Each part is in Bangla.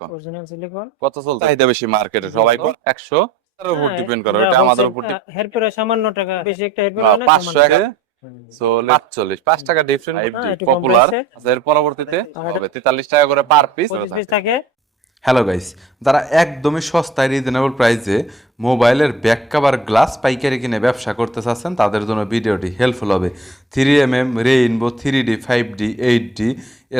সিলিকন অরিজিনাল সিলিকন কত চলছে? চাহিদা বেশি মার্কেটে সবাই দেখো। একশো? তার উপর হ্যাঁ, ডিপেন্ড করে। ওটা আমাদের উপর হেরপেরে সামান্য টাকা বেশি একটা ডিফারেন্ট হ্যাঁ, পপুলার এর পরবর্তীতে হবে তেতাল্লিশ টাকা করে পার পিস পিস থাকে। হ্যালো গাইস যারা একদমই সস্তায় রিজনেবল প্রাইসে মোবাইলের ব্যাক কাভার গ্লাস পাইকারি কিনে ব্যবসা করতে চাচ্ছেন, তাদের জন্য ভিডিওটি হেল্পফুল হবে। Three M M rainbow three D five D eight D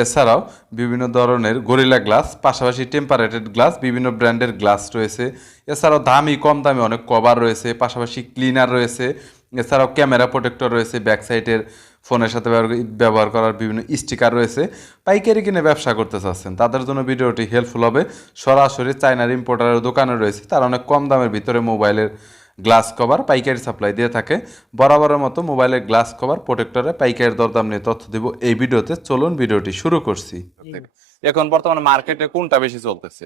এছাড়াও বিভিন্ন ধরনের গরিলা গ্লাস পাশাপাশি টেম্পারেটেড গ্লাস বিভিন্ন ব্র্যান্ডের গ্লাস রয়েছে। এছাড়াও দামি, কম দামি অনেক কভার রয়েছে, পাশাপাশি ক্লিনার রয়েছে। এছাড়াও ক্যামেরা প্রোটেক্টর রয়েছে ব্যাক সাইডের ফোনের সাথে ব্যবহার- করার বিভিন্ন স্টিকার রয়েছে। পাইকারি কিনে ব্যবসা করতে চাচ্ছেন, তাদের জন্য ভিডিওটি হেল্পফুল হবে। সরাসরি চায়নার ইম্পোর্টারের দোকানে রয়েছে, তারা অনেক কম দামের ভিতরে মোবাইলের গ্লাস কভার পাইকারি সাপ্লাই দিয়ে থাকে। বরাবরের মতো মোবাইলের গ্লাস কভার প্রোটেক্টরে পাইকারি দরদাম নিয়ে তথ্য দিব এই ভিডিওতে। চলুন ভিডিওটি শুরু করছি। এখন বর্তমানে মার্কেটে কোনটা বেশি চলতেছে?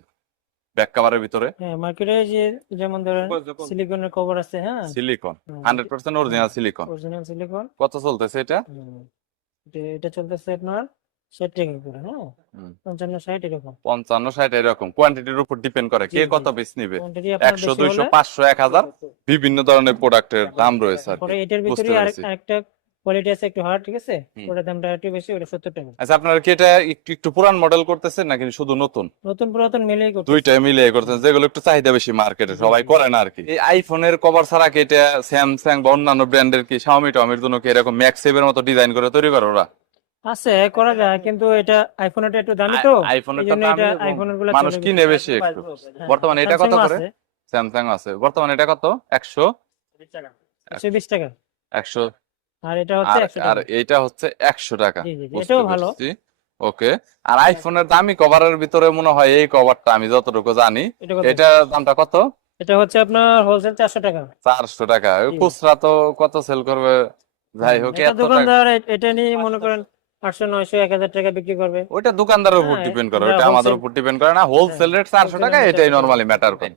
ব্যাক কাভারের ভিতরে। হ্যাঁ মার্কেটে যে যেমন ধরেন সিলিকনের কভার আছে হ্যাঁ? সিলিকন হুম। Hundred percent original silicon original silicon কত চলতেছে এটা? এটা চলতেছে আপনার টাকা করে হ্যাঁ? হুম। পঞ্চান্ন ষাট এরকম। পঞ্চান্ন ষাট এরকম। কোয়ান্টিটির উপর ডিপেন্ড করে কে কত পিস নিবে। কোয়ান্টিটি আপনার একশো বেশি দুইশো পাঁচশো এক হাজার। বিভিন্ন ধরনের প্রোডাক্টের দাম রয়েছে আর এটার ভিতরে আরেকটা কোয়ালিটি আছে একটু হার্ড ঠিক আছে। ওটার দামটা একটু বেশি ওটা সত্তর টাকা। আচ্ছা আপনারা কি এটা একটু একটু পুরান মডেল করতেছেন নাকি শুধু নতুন? নতুন পুরাতন মিলেই দুইটাই মিলিয়ে করতেছেন যেগুলো একটু চাহিদা বেশি মার্কেটে সবাই করে না আর কি এই আইফোনের কভার ছাড়া কি এটা স্যামসাং বা অন্যান্য ব্র্যান্ডের কি শাওমি টাওমির জন্য কি এরকম ম্যাক্স ম্যাক্সেভের মতো ডিজাইন করে তৈরি করে ওরা? আছে করা যায় কিন্তু এটা আইফোনটা একটু দামি তো। আইফোনেরগুলো মানুষ কিনে বেশি একটু। বর্তমানে এটা কত করে? স্যামসাং আছে। বর্তমানে এটা কত? একশো? একশো বিশ টাকা। একশো আর এটা হচ্ছে আর এইটা হচ্ছে একশো টাকা। এটাও ভালো। ওকে। আর আইফোনের দামি কভারের ভিতরে মনে হয় এই কভারটা আমি যতটুকু জানি এটা? এটার দামটা কত? এটা হচ্ছে আপনার হোলসেল চারশো টাকা। চারশো টাকা। খুচরা তো কত সেল করবে? যাই হোক এটা এত দোকানদার এটা নিয়ে মনে করেন আটশো নয়শো এক হাজার টাকা বিক্রি করবে। ওইটা দোকানদারের উপর হ্যাঁ, ডিপেন্ড করে। এটা ওইটা আমাদের উপর ডিপেন্ড করে না। হোলসেল রেট চারশো টাকা এটাই নরমালি ম্যাটার করে।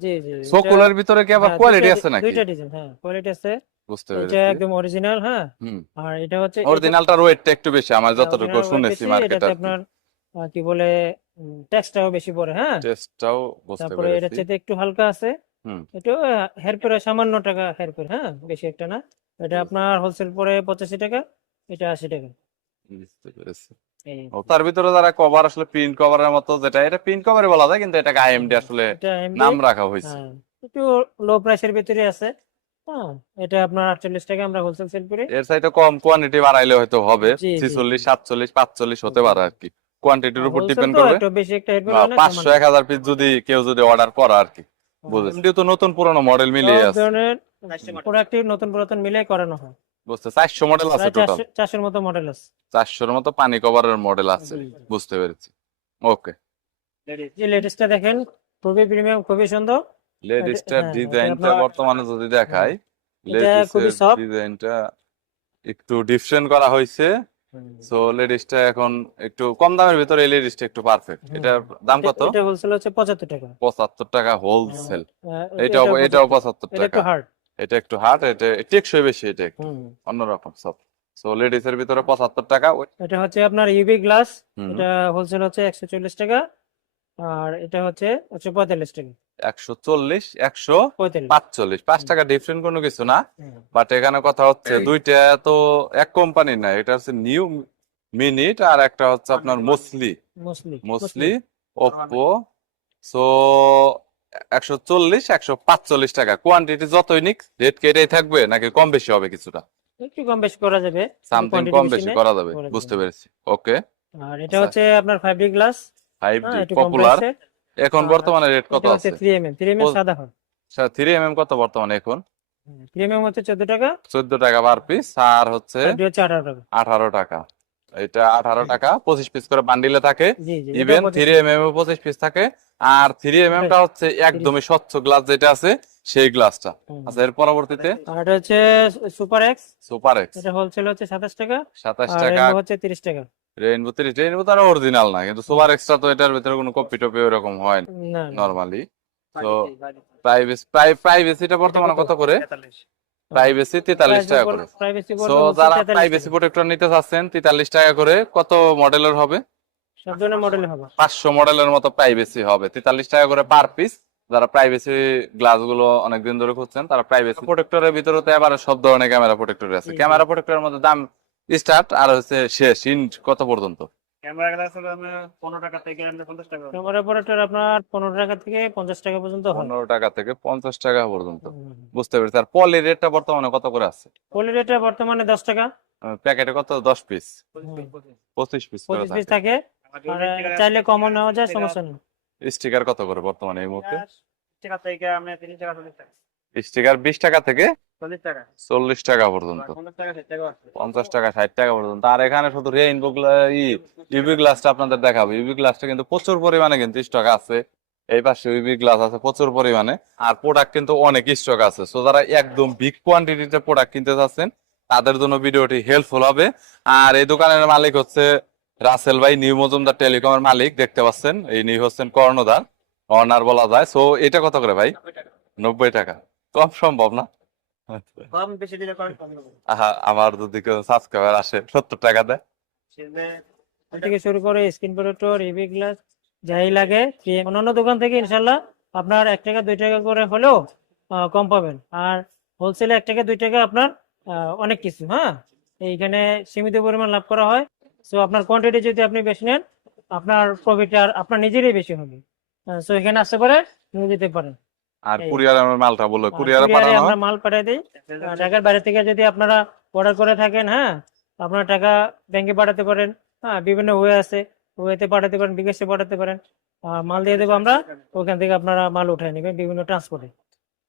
জি জি এটা- ভিতরে কি আবার হ্যাঁ, কোয়ালিটি আছে নাকি? দুইটা ডিজাইন হ্যাঁ কোয়ালিটি আছে। বুঝতে এটা একদম অরিজিনাল হ্যাঁ? আর এটা হচ্ছে অরিজিনালটার ওয়েটটা একটু বেশি আমার যতটুকু শুনেছি মার্কেটে আপনার কি বলে ট্যাক্সটাও বেশি পড়ে হ্যাঁ? টেস্টটাও বুঝতে তারপরে এটা চেয়ে একটু হালকা আছে। হুম। একটু হেরপের সামান্য টাকা হেরপের হ্যাঁ? বেশি একটা না। এটা আপনার হোলসেল পরে পঁচাশি টাকা এটা আশি টাকা। বুঝতে পেরেছি। তার ভিতরে যারা কভার আসলে প্রিন্ট কভারের মতো যেটা এটা প্রিন্ট কভারই বলা যায় কিন্তু এটাকে আইএমডি আসলে নাম রাখা হয়েছে। হ্যাঁ একটু লো প্রাইসের ভিতরে আছে। এটা আপনার আটচল্লিশ টাকা আমরা হোলসেল সেল করি এর চাইতে কম কোয়ান্টিটি বাড়াইলে হয়তো হবে। জি, জি। ছিচল্লিশ সাতচল্লিশ পাঁচচল্লিশ হতে পারে আর কি কোয়ান্টিটির উপর ডিপেন্ড করবে। একটু বেশি একটা হেরপের বা হয় না, পাঁচশো সামান্য। এক হাজার পিস যদি কেউ যদি অর্ডার করা আর কি তো নতুন পুরনো মডেল মিলিয়ে আছে। ধরনের প্রোডাক্ট নতুন পুরাতন মিলে করানো হয়। বুঝতে চারশো মডেল আছে টোটাল চারশো- চারশোর মতো মডেল আছে। চারশোর মতো পানি কভারের মডেল আছে। বুঝতে পেরেছি। ওকে লেটেস্টটা দেখেন। খুবই প্রিমিয়াম খুবই সুন্দর। লেডিসটার হ্যাঁ, ডিজাইনটা বর্তমানে যদি দেখাই এটা ডিজাইনটা একটু ডিফারেন্ট করা হয়েছে। সো লেডিসটা এখন একটু কম দামের ভিতরে এই লেডিসটা একটু পারফেক্ট। এটার দাম কত? এটা হোলসেল হচ্ছে পঁচাত্তর টাকা। পঁচাত্তর টাকা হোলসেল এটাও এটাও এটাও 75 পঁচাত্তর এটা একটু টাকা। হার্ড এটা একটু হার্ড এটা টেকসই বেশি এটা একটু অন্যরকম সব সো লেডিস এর ভিতরে পঁচাত্তর টাকা। ওই- এটা হচ্ছে আপনার ইউভি গ্লাস হুম, এটা হোলসেল হচ্ছে একশো চল্লিশ টাকা। আর এটা হচ্ছে একশো পঁয়তাল্লিশ টাকা। একশো চল্লিশ একশো পাঁচচল্লিশ। পাঁচ টাকা ডিফারেন্ট কোনো কিছু না বাট এখানে কথা হচ্ছে দুইটা তো এক কোম্পানি না এটা হচ্ছে নিউ মিনিট আর একটা হচ্ছে আপনার মসলি মুসলি ওপ্পো সো একশো চল্লিশ একশো পাঁচচল্লিশ টাকা। কোয়ান্টিটি যতই নিক রেট কি এটাই থাকবে নাকি কম বেশি হবে কিছুটা? একটু কম বেশি করা যাবে সামথিং কম বেশি করা যাবে করা যাবে। বুঝতে পেরেছি। ওকে আর এটা হচ্ছে আপনার ফাইভ ডি গ্লাস ফাইভ হ্যাঁ জি পপুলার এখন বর্তমানে রেট কত আছে? Three M M three M M ও- সাদা হয় থ্রি এম এম কত বর্তমানে এখন? এম হচ্ছে চোদ্দ টাকা। চোদ্দ টাকা পার পিস আর হচ্ছে ফাইভ ডি হচ্ছে আঠারো টাকা। আঠারো টাকা। এটা আঠারো টাকা পঁচিশ পিস করে বান্ডিলে থাকে। ইভেন এটাও থ্রি এম এম পঁচিশ পিস থাকে। আর থ্রি এম এম টা হচ্ছে একদমই স্বচ্ছ গ্লাস যেটা আছে সেই গ্লাসটা। আচ্ছা এর পরবর্তীতে? এটা হচ্ছে সুপার এক্স সুপার এক্স এটা হোলসেল হচ্ছে সাতাশ টাকা। সাতাশ আর টাকা। রেনবো হচ্ছে তিরিশ টাকা। রেইনবো তিরিশ রেইনবো তো অরিজিনাল না কিন্তু সুপার এক্সট্রা তো এটার ভিতরে কোনো কপি টপি ওরকম হয় না। নর্মালি তো প্রাইভেসি প্রাইভেসিটা বর্তমানে কত করে? প্রাইভেসি তেতাল্লিশ টাকা করে। সো যারা প্রাইভেসি প্রোটেক্টর নিতে চাচ্ছেন তেতাল্লিশ টাকা করে কত মডেলের হবে? সব ধরনের মডেল হবে। পাঁচশো মডেলের মতো প্রাইভেসি হবে। তেতাল্লিশ টাকা করে পার পিস যারা প্রাইভেসি গ্লাসগুলো অনেকদিন ধরে খুঁজছেন তারা প্রাইভেসি প্রোটেক্টরের ভিতরে তো এবারে সব ধরনের ক্যামেরা প্রোটেক্টর আছে। ক্যামেরা প্রোটেক্টরের মধ্যে দাম স্টার্ট আর হচ্ছে শেষ ইন্ট কত পর্যন্ত? ক্যামেরা গ্লাস হলো আপনার পনেরো টাকা থেকে পঞ্চাশ টাকা। ক্যামেরা অপারেটর আপনার পনেরো টাকা থেকে পঞ্চাশ টাকা পর্যন্ত পনেরো টাকা থেকে পঞ্চাশ টাকা পর্যন্ত। বুঝতে পেরেছি। আর রেটটা বর্তমানে কত করে আছে? রেটটা বর্তমানে দশ টাকা। প্যাকেটে কত? দশ পিস পঁচিশ পিস পঁচিশ পিস থাকে। চাইলে কমও নেওয়া যায় সমস্যা নেই। স্টিকার কত করে বর্তমানে এই মুহূর্তে? টাকা থেকে আপনার তিরিশ টাকা চল্লিশ টাকা স্টিকার বিশ টাকা থেকে চল্লিশ টাকা। পর্যন্ত। পঞ্চাশ টাকা ষাট টাকা পর্যন্ত। আর এখানে শুধু রেইনবো ইউভি গ্লাসটা আপনাদের দেখাবো। ইউবি গ্লাসটা কিন্তু প্রচুর পরিমাণে কিন্তু স্টক আছে। এই পাশে ইউবি গ্লাস আছে প্রচুর পরিমাণে। আর প্রোডাক্ট কিন্তু অনেক স্টক আছে। সো যারা একদম বিগ কোয়ান্টিটিতে প্রোডাক্ট কিনতে চাচ্ছেন তাদের জন্য ভিডিওটি হেল্পফুল হবে। আর এই দোকানের মালিক হচ্ছে রাসেল ভাই নিউ মজুমদার টেলিকমের মালিক। দেখতে পাচ্ছেন এই নিউ হচ্ছেন কর্ণধার। অনার বলা যায়। সো এটা কত করে ভাই? নব্বই টাকা। কম সম্ভব না? কম বেশি দিলে আহা আমার যদি কেউ সাবস্ক্রাইবার আসে সত্তর টাকা দেয়। থেকে শুরু করে স্ক্রিন প্রোটেক্টর ইভি গ্লাস যাই লাগে অন্যান্য দোকান থেকে ইনশাল্লাহ আপনার এক টাকা দুই টাকা করে হলেও কম পাবেন। আর হোলসেলে এক টাকা দুই টাকা আপনার অনেক কিছু হ্যাঁ? এইখানে সীমিত পরিমাণ লাভ করা হয়। সো আপনার কোয়ান্টিটি যদি আপনি বেশি নেন আপনার প্রফিট আর আপনার নিজেরই বেশি হবে। সো এখানে আসতে পারে নিয়ে যেতে পারেন। আর। কুরিয়ার মালটা বলল কুরিয়ারে courier-এ পাঠানো। আমরা মাল পাঠিয়ে দেই। ঢাকার বাইরে থেকে যদি আপনারা অর্ডার করে থাকেন হ্যাঁ আপনারা টাকা ব্যাংকে পাঠাতে পারেন। হ্যাঁ বিভিন্ন ওয়ে আছে। ওয়েতে পাঠাতে পারেন বিকাশে পাঠাতে পারেন। আর মাল দিয়ে দেবো আমরা ওখান থেকে আপনারা মাল উঠায় নেবেন বিভিন্ন ট্রান্সপোর্টে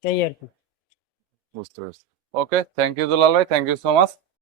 এই আর কি। বুঝতে পারছি। ওকে থ্যাংক ইউ দুলাল ভাই থ্যাংক ইউ সো মাচ